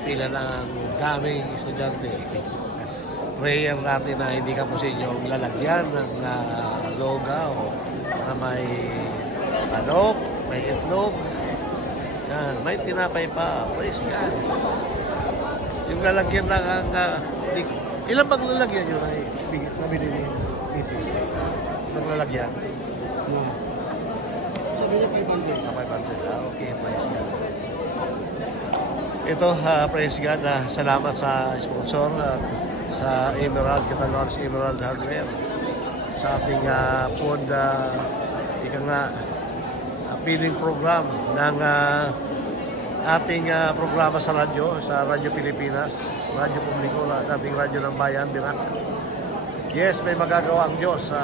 nakapila ng daming estudyante. Prayer natin na hindi kapusin yung lalagyan ng logaw na may manok, may itlog, yan, may tinapay pa. Praise God. Yung lalagyan lang ang ilan bang lalagyan yun ay nabili ni Mrs. Ilang lalagyan? Sabi niya 500. Okay, praise God. Ito, praise God, salamat sa sponsor sa Emerald, Catalans Emerald Hardware, sa ating food feeding program ng ating programa sa Radyo Pilipinas, Radyo Publiko, dating Radyo ng Bayan, Birak. Yes, may magagawa ang Diyos.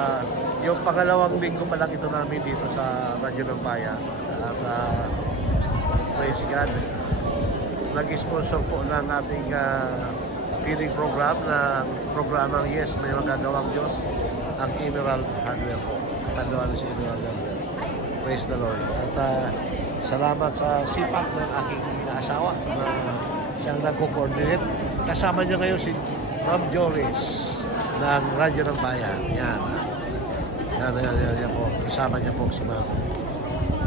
Yung pangalawang linggo pa lang ito namin dito sa Radyo ng Bayan. At praise God, nag-sponsor po ng ating feeding program na programang Yes, may magagawang Diyos, ang Emerald Hardware po. Tandoan si Emerald Hardware. Praise the Lord. At salamat sa sipag ng aking asawa na siyang nagko-coordinate. Kasama niya ngayon si Ma'am Joris ng Radyo ng Bayan. Yan. Yan po. Kasama niya po si Ma'am.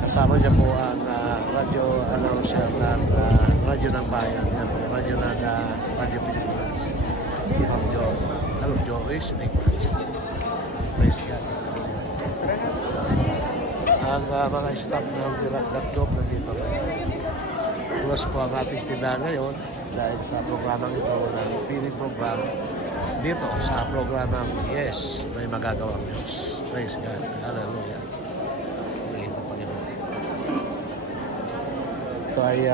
Kasama niya po ang radio announcer ng Radyo ng Bayan. Yan po. Radyo Pilipinas. Si Ma'am Joris. Hello, Joris. Praise God. Ang mga staff ng Birak.com nandito ngayon. Close po ang ating tindahan ngayon dahil sa programang ito ng feeding program dito sa programang Yes, may magagawang Diyos. Praise God. Hallelujah. Ito ay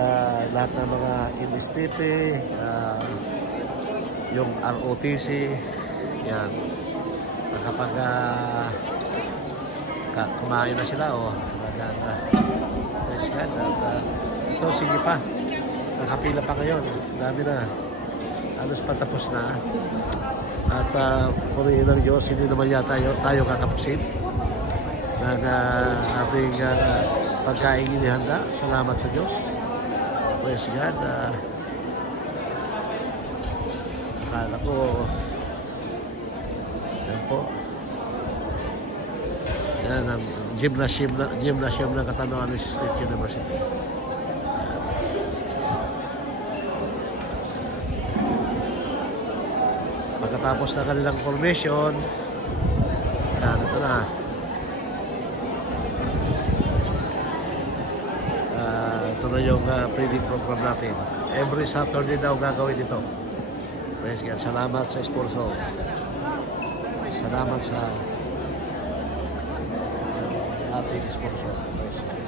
lahat ng mga NSTP, yung ROTC, yan. Kapag kumain na sila magaan na. Praise God. At ito, sige pa. Nakapila pa ngayon. Dami na. Halos patapos na. At purihin ng Diyos, hindi naman yata tayo kakapusin ng ating pagkain inihanda. Salamat sa Diyos. Praise God. Akala ko yan po. Yan ang gymnasium ng Catanduanes State University. Pagkatapos na kanilang formation, yan, ito na. Ito na yung feeding program natin. Every Saturday daw gagawin ito. Praise God. Salamat sa sponsor. Salamat sa ating sponsor. Praise God.